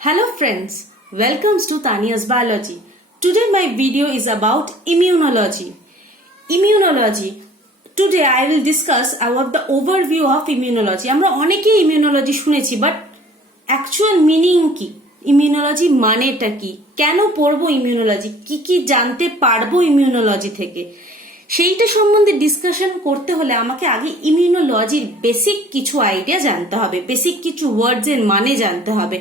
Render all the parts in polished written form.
Hello friends, welcome to Tania's Biology. Today my video is about immunology. Immunology. Today I will discuss about the overview of immunology. আমরা অনেকেই immunology শুনেছি but actual meaning কি? Immunology মানেটা কি? কেন পড়বো immunology? কি জানতে পারবো immunology থেকে? সেইটা সম্বন্ধে ডিসকাশন করতে হলে আমাকে আগে ইমিউনোলজির বেসিক কিছু আইডিয়া জানতে হবে, বেসিক কিছু ওয়ার্ডস এর মানে জানতে হবে।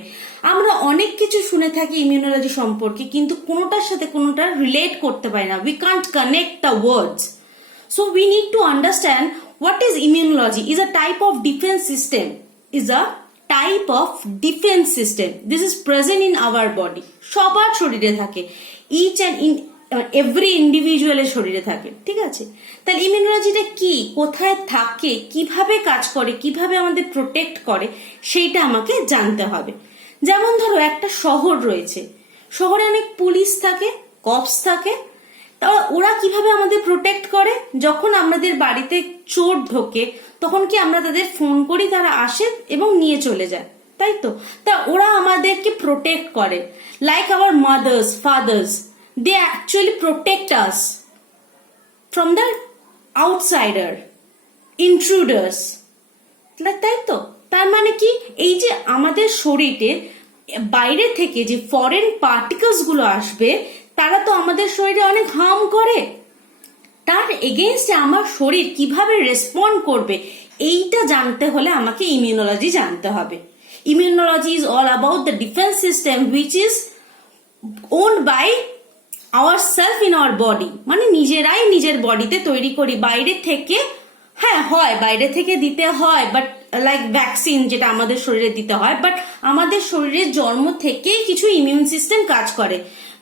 আমরা অনেক কিছু শুনে থাকি ইমিউনোলজি সম্পর্কে কিন্তু কোনোটার সাথে কোনোটা রিলেট করতে পারি না। We can't connect the words. So we need to understand what is immunology. Is a type of defence system, is a type of defence system. This is present in our body. সবার শরীরে থাকে, each and in every ইন্ডিভিজুয়ালের শরীরে থাকে, ঠিক আছে? তাহলে ইমিউনোলজিটা কি, কোথায় থাকে, কিভাবে কাজ করে, কিভাবে আমাদের প্রোটেক্ট করে, সেইটা আমাকে জানতে হবে। যেমন ধরো একটা শহর রয়েছে, শহরে অনেক পুলিশ থাকে, কপস থাকে, তা ওরা কিভাবে আমাদের প্রোটেক্ট করে? যখন আমাদের বাড়িতে চোর ঢোকে তখন কি আমরা তাদের ফোন করি, তারা আসে এবং নিয়ে চলে যায়, তাই তো? তা ওরা আমাদেরকে প্রোটেক্ট করে, like our mother's, father's, they actually protect us from the outsider, intruders, তাই তো? তার মানে কি, এই যে আমাদের শরীরে বাইরে থেকে যে ফরেন পার্টিকেলস গুলো আসবে তারা তো আমাদের শরীরে অনেক হার্ম করে। তার এগেইনস্টে আমার শরীর কিভাবে রেসপন্ড করবে এইটা জানতে হলে আমাকে ইমিউনোলজি জানতে হবে। Immunology is all about the defence system which is owned by our self in our body. মানে নিজেরাই নিজের বডিতে তৈরি করি, বাইরে থেকে হ্যাঁ হয়, বাইরে থেকে দিতে হয়, বাট লাইক ভ্যাকসিন যেটা আমাদের শরীরে দিতে হয়, বাট আমাদের শরীরের জন্ম থেকেই কিছু ইমিউন সিস্টেম কাজ করে।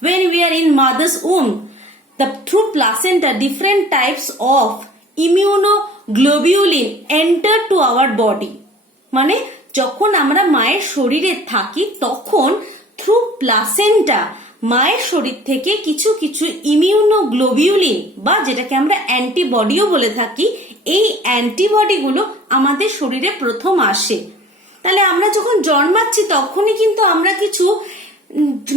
when we are in mother's womb, through placenta different types of immunoglobulin enter to our body. মানে যখন আমরা মায়ের শরীরে থাকি তখন থ্রু প্লাসেন্টা মায়ের শরীর থেকে কিছু কিছু ইমিউনোগ্লোবিউলিন বা যেটাকে আমরা অ্যান্টিবডিও বলে থাকি, এই অ্যান্টিবডিগুলো আমাদের শরীরে প্রথম আসে। তাহলে আমরা যখন জন্মাচ্ছি তখনই কিন্তু আমরা কিছু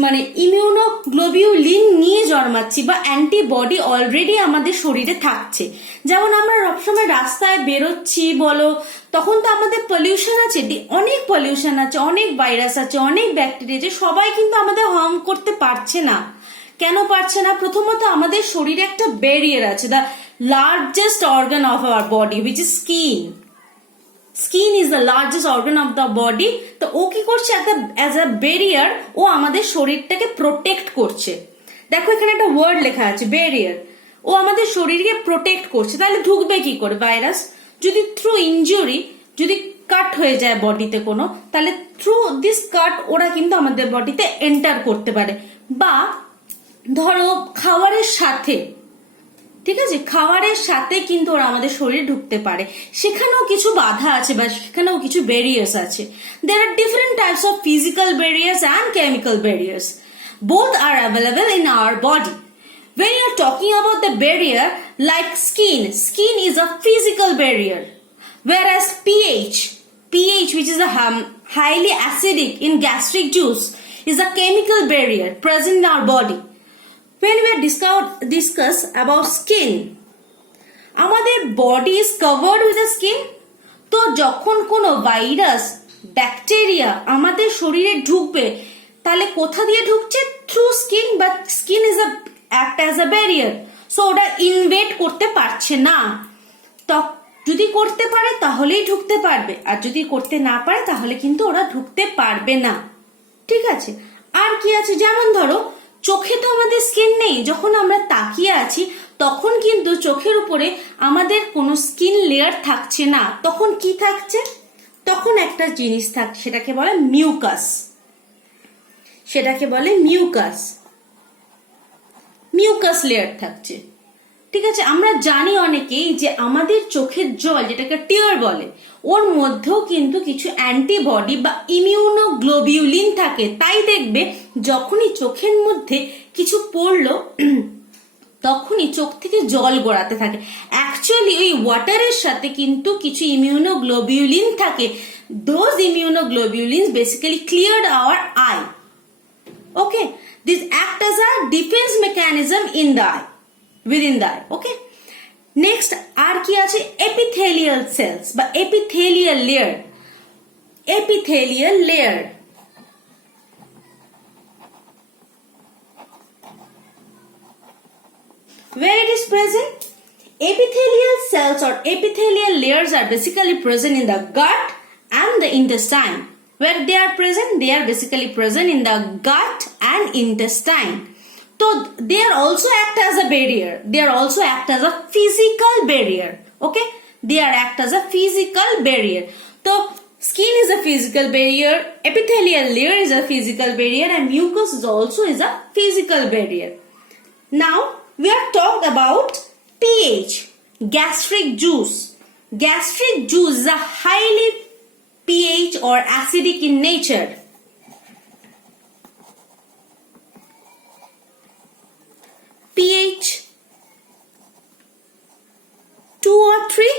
মানে ইমিউনোগ্লোবিউলিন নিয়ে জন্মাচ্ছি বা অ্যান্টিবডি অলরেডি আমাদের শরীরে থাকছে। যেমন আমরা সবসময় রাস্তায় বেরোচ্ছি বলো, তখন তো আমাদের পলিউশন আছে, অনেক পলিউশন আছে, অনেক ভাইরাস আছে, অনেক ব্যাকটেরিয়া আছে, সবাই কিন্তু আমাদের হার্ম করতে পারছে না। কেন পারছে না? প্রথমত আমাদের শরীরে একটা ব্যারিয়ার আছে, the largest organ of our body which is skin. Skin is the largest organ of the body. তো ও কি করছে, একটা অ্যাজ আ ব্যারিয়ার ও আমাদের শরীরটাকে প্রোটেক্ট করছে। দেখো এখানে একটা ওয়ার্ড লেখা আছে ব্যারিয়ার, ও আমাদের শরীরকে প্রোটেক্ট করছে। তাহলে ঢুকবে কি করে ভাইরাস? যদি থ্রু ইনজুরি, যদি কাট হয়ে যায় বডিতে কোনো, তাহলে থ্রু দিস কাট ওরা কিন্তু আমাদের বডিতে এন্টার করতে পারে। বা ধরো খাবারের সাথে, ঠিক আছে, খাবারের সাথে কিন্তু ওরা আমাদের শরীরে ঢুকতে পারে, সেখানেও কিছু বাধা আছে বা সেখানেও কিছু ব্যারিয়ার্স আছে। there are different types of physical barriers and chemical barriers. Both are available in our body. When you are talking about the barrier like skin is a physical barrier, whereas pH which is a highly acidic in gastric juice is a chemical barrier present in our body. When we discuss about skin, আমাদের body is covered with the skin. তো যখন কোনো virus, bacteria আমাদের শরীরে ঢুকবে তাহলে কোথা দিয়ে ঢুকছে? Through skin, but skin is act as a barrier. So ওটা ইনভেড করতে পারছে না। তো যদি করতে পারে তাহলেই ঢুকতে পারবে, আর যদি করতে না পারে তাহলে কিন্তু ওরা ঢুকতে পারবে না, ঠিক আছে? আর কি আছে? যেমন ধরো চোখে তো আমাদের স্কিন নেই, যখন আমরা তাকিয়ে আছি তখন কিন্তু চোখের উপরে আমাদের কোনো স্কিন লেয়ার থাকছে না। তখন কি থাকছে? তখন একটা জিনিস থাকছে, সেটাকে বলে মিউকাস। সেটাকে বলে মিউকাস লেয়ার থাকছে, ঠিক আছে? আমরা জানি অনেকেই যে আমাদের চোখের জল, যেটাকে টিয়ার বলে, ওর মধ্যেও কিন্তু কিছু অ্যান্টিবডি বা ইমিউনোগ্লোবিউলিন থাকে। তাই দেখবে যখনই চোখের মধ্যে কিছু পড়লো তখনই চোখ থেকে জল গড়াতে থাকে। অ্যাকচুয়ালি ওই ওয়াটারের সাথে কিন্তু কিছু ইমিউনোগ্লোবিউলিন থাকে those immunoglobulins basically cleared our eye. Okay, this act as a defense mechanism in the eye, within the eye. Okay, next আর কি আছে epithelial cells বা epithelial layer. Epithelial layer, where it is present? Epithelial cells or epithelial layers are basically present in the gut and the intestine. Where they are present? They are basically present in the gut and intestine. So they are also act as a barrier. They are also act as a physical barrier. Okay? They are act as a physical barrier. So skin is a physical barrier, epithelial layer is a physical barrier, and mucus is also is a physical barrier. Now we have talked about pH, gastric juice. Gastric juice is a highly pH or acidic in nature. pH 2 or 3,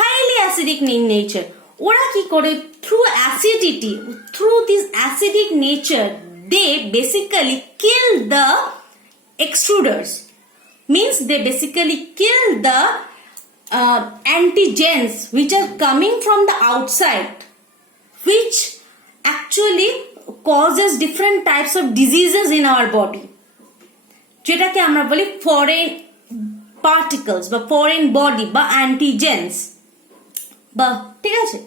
highly acidic in nature. ওরা কি করে? Through acidity, through this acidic nature, they basically kill the extruders. Means they basically kill the antigens which are coming from the outside, which actually causes different types of diseases in our body. যেটাকে আমরা বলি foreign particles বা foreign body বা antigens বা ঠিক আছে।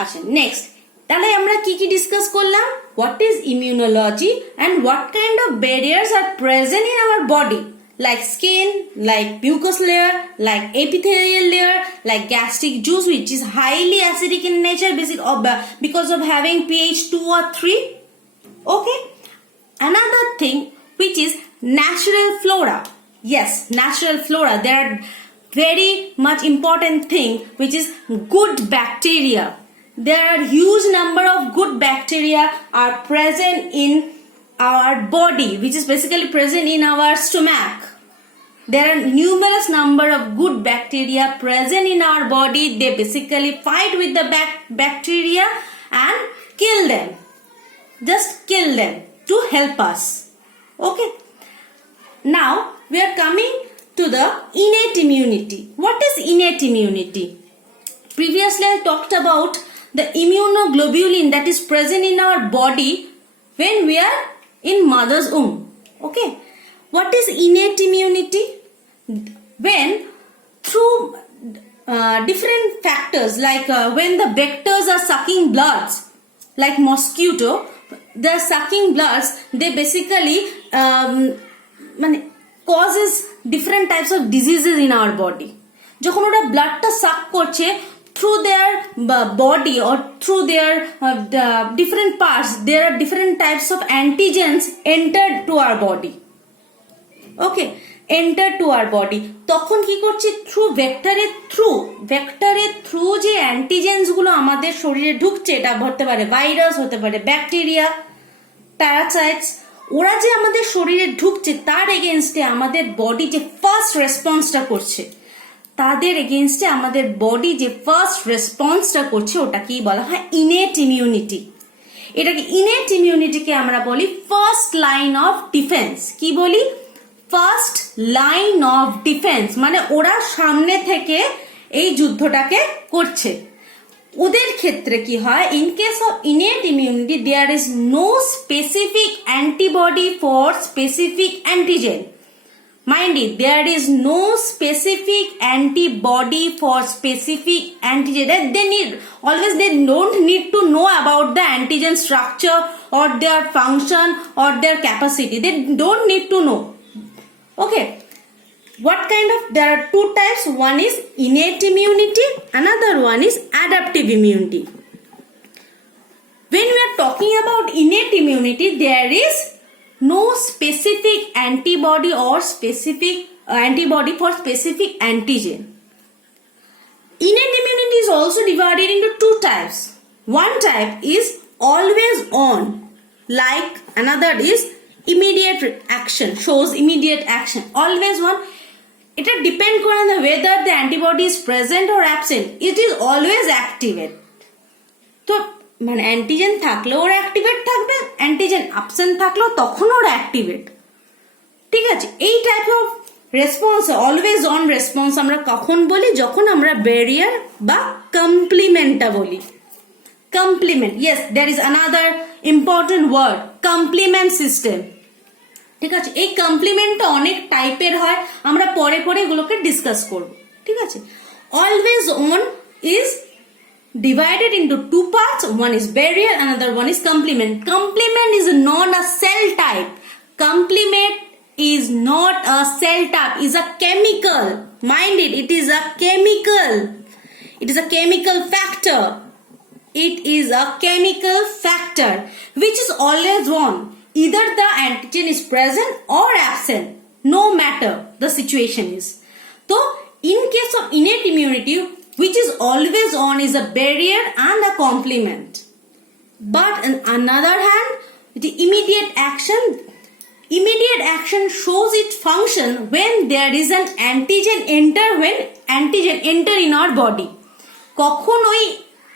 আচ্ছা নেক্সট, তাহলে আমরা কি কি ডিসকাস করলাম? What is immunology and what kind of barriers are present in our body, like skin, like mucus layer, like epithelial layer, like gastric juice which is highly acidic in nature because of having pH 2 or 3. Okay, another thing which is natural flora. Yes, natural flora. There are very much important thing which is good bacteria. There are huge number of good bacteria are present in our body, which is basically present in our stomach. There are numerous number of good bacteria present in our body. They basically fight with the bacteria and kill them. Just kill them to help us. Okay. Now we are coming to the innate immunity. What is innate immunity? Previously I talked about the immunoglobulin that is present in our body when we are in mother's womb. Okay. What is innate immunity? When through different factors like when the vectors are sucking bloods, like mosquito, the sucking bloods, they basically causes different types of diseases in our body. যখন ওরা ব্লাডটা সাক করছে through their body or through their different parts, there are different types of antigens entered to our body. Okay, enter to our body. তখন কি করছে? থ্রু ভেক্টরের থ্রু যে অ্যান্টিজেন্স গুলো আমাদের শরীরে ঢুকছে, এটা হতে পারে ভাইরাস, হতে পারে ব্যাকটেরিয়া, প্যারাসাইটস, ওরা যে আমাদের শরীরে ঢুকছে তার এগেইনস্টে আমাদের বডি যে ফার্স্ট রেসপন্সটা করছে, তাদের এগেইনস্টে আমাদের বডি যে ফার্স্ট রেসপন্সটা করছে ওটাকেই বলা হয় ইনেট ইমিউনিটি। এটাকে ইনেট ইমিউনিটিকে আমরা বলি ফার্স্ট লাইন অফ ডিফেন্স। কি বলি? ফার্স্ট লাইন অফ ডিফেন্স, মানে ওরা সামনে থেকে এই যুদ্ধটাকে করছে। ওদের ক্ষেত্রে কি হয়? In case of innate immunity there is no specific antibody for specific antigen. Mind it, there is no specific antibody for specific antigen. They don't need to know about the antigen structure or their function or their capacity. They don't need to know. Okay. What kind of? There are two types. One is innate immunity. Another one is adaptive immunity. When we are talking about innate immunity, there is no specific antibody or specific antibody for specific antigen. Innate immunity is also divided into two types. One type is always on, like another is immediate action, shows immediate action. Always on, it depends on whether the antibody is present or absent. It is always activated. তো মানে অ্যান্টিজেন থাকলেও ওরা অ্যাক্টিভেট থাকবে, antigen absent থাকলেও তখন ওরা অ্যাক্টিভেট। ঠিক আছে, এই type of response, always on response আমরা কখন বলি? যখন আমরা ব্যারিয়ার বা কমপ্লিমেন্টটা বলি। Complement, yes, there is another important word, complement system. ঠিক আছে, এই কমপ্লিমেন্টটা অনেক টাইপের হয়, আমরা পরে পরে এগুলোকে ডিসকাস করব। ঠিক আছে, always on is divided into two parts. One is barrier, another one is complement. Complement is not a cell type. Complement is not a cell type, is a chemical. Mind it, it is a chemical. It is a chemical factor. It is a chemical factor which is always on. Either the antigen is present or absent, no matter the situation is. So in case of innate immunity, which is always on is a barrier and a complement. But on another hand, the immediate action shows its function when there is an antigen enter in our body. কখন ওই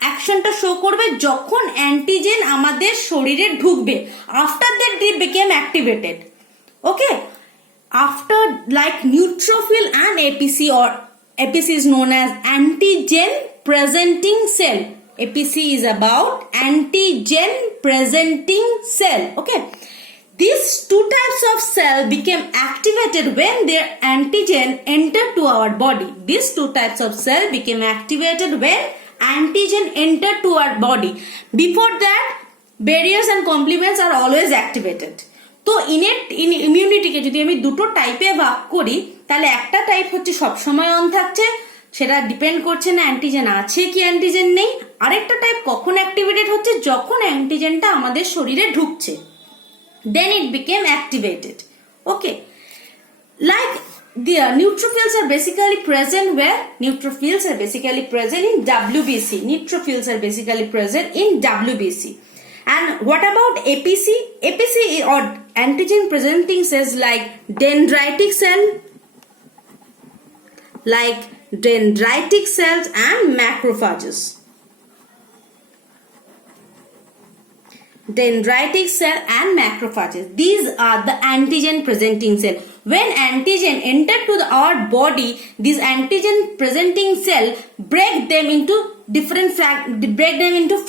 অ্যাকশনটা শো করবে? যখন অ্যান্টিজেন আমাদের শরীরে ঢুকবে, after that they became activated. Okay, after, like neutrophil and APC, or APC is known as antigen presenting cell. APC is about antigen presenting cell. Okay, these two types of cell became activated when their antigen entered to our body. These two types of cell became activated when antigen entered to our body. Before that, barriers and complements are always activated. তো ইনেট ইমিউনিটিকে যদি আমি দুটো টাইপে ভাগ করি, তাহলে একটা টাইপ হচ্ছে সবসময় অন থাকছে, সেটা ডিপেন্ড করছে না অ্যান্টিজেন আছে কি অ্যান্টিজেন নেই। আরেকটা টাইপ কখন অ্যাক্টিভেটেড হচ্ছে? যখন অ্যান্টিজেনটা আমাদের শরীরে ঢুকছে, then it became activated. Okay, like the neutrophils are basically present where? Neutrophils are basically present in WBC. Neutrophils are basically present in WBC. And what about APC? APC or antigen presenting cells like dendritic cells and macrophages. Dendritic cell and macrophages, these are the antigen presenting cell. When antigen enter to our body, these antigen presenting cell break them into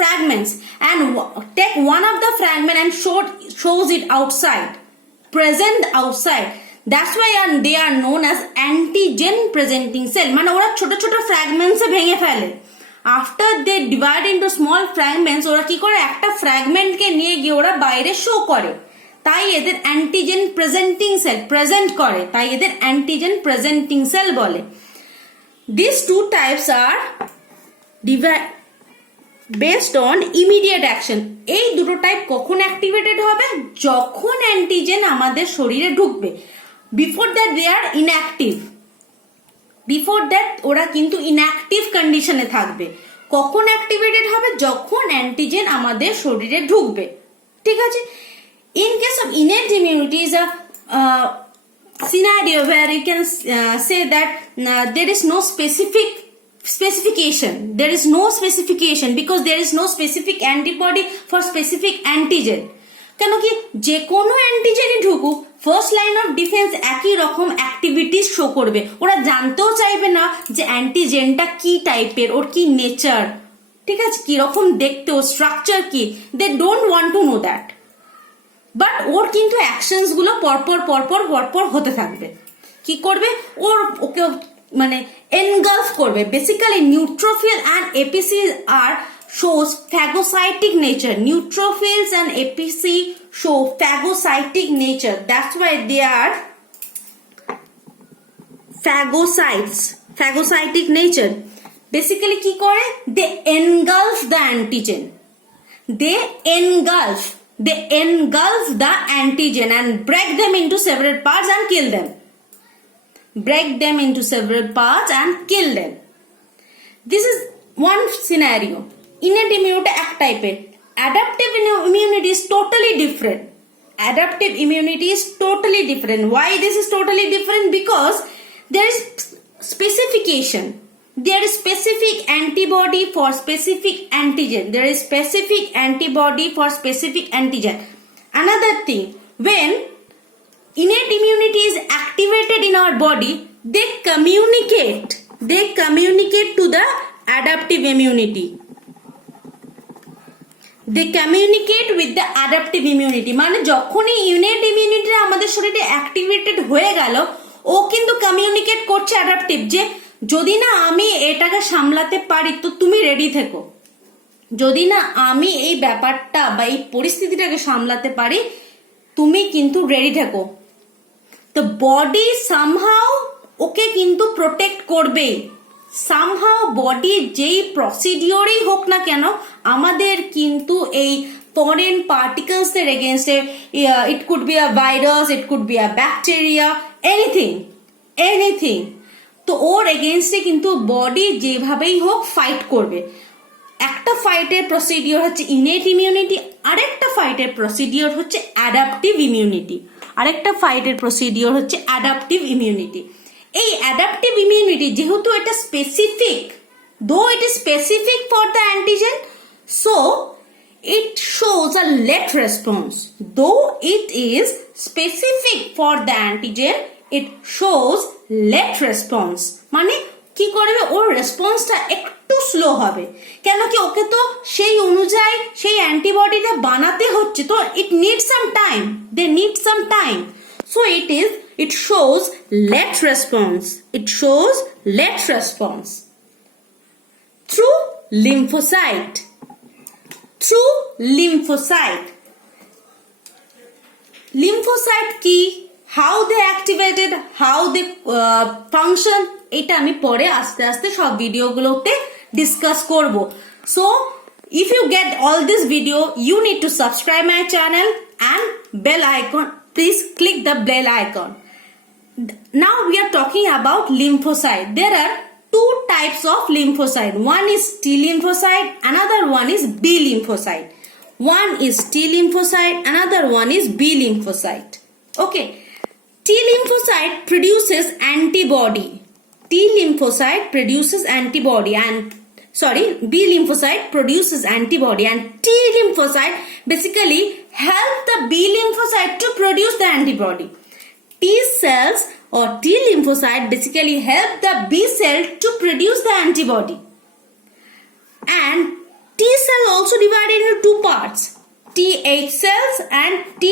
fragments and take one of the fragment and shows it outside, present outside. That's why they are known as antigen presenting cell. মানে ওরা ছোট ছোট fragments এ ভেঙে ফেলে। After they divide into small fragments, ওরা কি করে? একটা ফ্র্যাগমেন্টকে নিয়ে গিয়ে ওরা বাইরে শো করে, তাই এদের অ্যান্টিজেন প্রেজেন্টিং সেল, প্রেজেন্ট করে, তাই এদের অ্যান্টিজেন প্রেজেন্টিং সেল বলে। These two types are based on immediate action. এই দুটো টাইপ কখন অ্যাক্টিভেটেড হবে? যখন অ্যান্টিজেন আমাদের শরীরে ঢুকবে। Before that they are inactive. Before that ওরা কিন্তু ইনঅ্যাক্টিভ কন্ডিশনে থাকবে। কখন অ্যাক্টিভেটেড হবে? যখন অ্যান্টিজেন আমাদের শরীরে ঢুকবে। ঠিক আছে, in case of innate immunity is a scenario where you can say that there is no specification. There is no specification because there is no specific antibody for specific antigen. কেন কি? যে কোনো অ্যান্টিজেনই ঢুকুক, ফার্স্ট লাইন অফ ডিফেন্স একই রকম activities show করবে। ওরা জানতেও চাইবে না যে অ্যান্টিজেনটা কি টাইপের, ওর কি নেচার, ঠিক আছে, কি রকম দেখতে, ওর স্ট্রাকচার কি, they don't want to know that. But ওর কিন্তু অ্যাকশনস গুলো পরপর হতে থাকবে। কি করবে? ওকে মানে এনগালফ করবে। বেসিক্যালি নিউট্রোফিল অ্যান্ড এপিসি আর shows phagocytic nature. Neutrophils and APC show phagocytic nature. That's why they are phagocytic nature. Basically কি করে? They engulf the antigen. They engulf the antigen and break them into several parts and kill them. Break them into several parts and kill them. This is one scenario. Innate immunity এক টাইপের। Adaptive immunity is totally different. Adaptive immunity is totally different. Why this is totally different? Because there is specification. there is specific antibody for specific antigen. There is specific antibody for specific antigen. Another thing, when innate immunity is activated in our body, they communicate to the adaptive immunity. They communicate with the adaptive immunity. মানে যখনই unit immunity আমাদের শরীরে অ্যাক্টিভেটেড হয়ে গেল, ও কিন্তু কমিউনিকেট করছে অ্যাডাপটিভ যে যদি না আমি এটাকে সামলাতে পারি তো তুমি রেডি থেকো, যদি না আমি এই ব্যাপারটা বা এই পরিস্থিতিটাকে সামলাতে পারি তুমি কিন্তু রেডি থেকো। তো বডি সামহাউ ওকে কিন্তু প্রোটেক্ট করবেই, সামহাউ বডি যেই প্রসিডিওরেই হোক না কেন আমাদের কিন্তু এই ফরেন পার্টিকলস এর এগেনস্টে, it could be a virus, it could be a bacteria, anything, তো ওর এগেনস্টে কিন্তু বডি যেভাবেই হোক ফাইট করবে। একটা ফাইটের প্রসিডিওর হচ্ছে ইনেট ইমিউনিটি, আরেকটা ফাইটের প্রসিডিওর হচ্ছে অ্যাডাপটিভ ইমিউনিটি, এই অ্যাডাপটিভ ইমিউনিটি যেহেতু এটা স্পেসিফিক, দো it is specific for the antigen, so it shows a late response. Though it is specific for the antigen, it shows late response. মানে কি করবে, ওর রেসপন্সটা একটু স্লো হবে, কেন কি ওকে তো সেই অনুযায়ী সেই অ্যান্টিবডিটা বানাতে হচ্ছে, তো it need some time, they need some time, so it shows late response through lymphocyte. Lymphocyte কি, how they activated, how they function, এটা আমি পরে আস্তে আস্তে সব ভিডিওগুলোতে ডিসকাস করব। So if you get all this video, you need to subscribe my channel and bell icon, please click the bell icon. Now we are talking about lymphocyte. There are two types of lymphocyte. One is T lymphocyte, another one is B lymphocyte. One is T lymphocyte, another one is B lymphocyte. Okay, T lymphocyte produces antibody. B lymphocyte produces antibody, and T lymphocyte basically help the B lymphocyte to produce the antibody. T cells or T lymphocyte basically help the B cell to produce the antibody. And T cell also divided into two parts, Th cells and T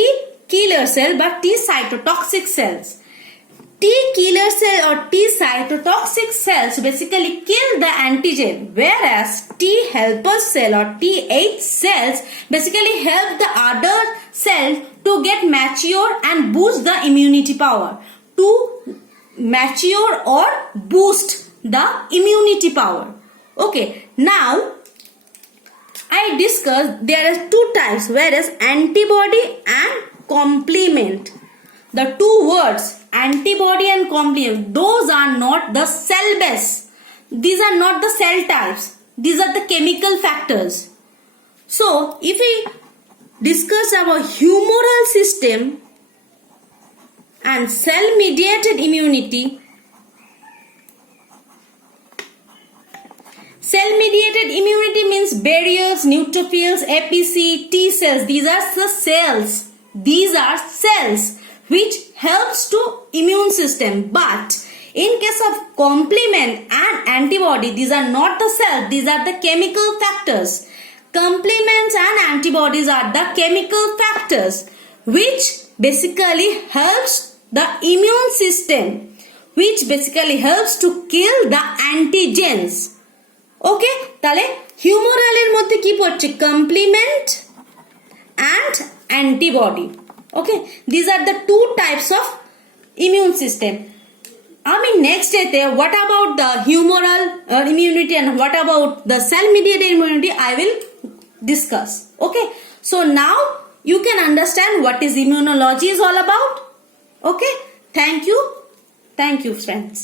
killer cell, but T cytotoxic cells. T killer cell or T cytotoxic cells basically kill the antigen, whereas T helper cell or Th cells basically help the other cell to get mature and boost the immunity power, to mature or boost the immunity power. Okay, now I discussed there are two types, whereas antibody and complement. The two words antibody and complement, those are not the cell base, these are not the cell types, these are the chemical factors. So if we discuss about humoral system and cell mediated immunity, cell mediated immunity means barriers, neutrophils, APC, T cells, these are cells which helps to immune system. But in case of complement and antibody, these are not the cells, these are the chemical factors. Complements and antibodies are the chemical factors which basically helps the immune system, which basically helps to kill the antigens. Okay, তাহলে humoral এর মধ্যে কি পড়ছে, complement and antibody. Okay, these are the two types of immune system. আমি next day what about the humoral immunity and what about the cell mediated immunity I will discuss. Okay, so now you can understand what is immunology is all about. Okay, thank you friends.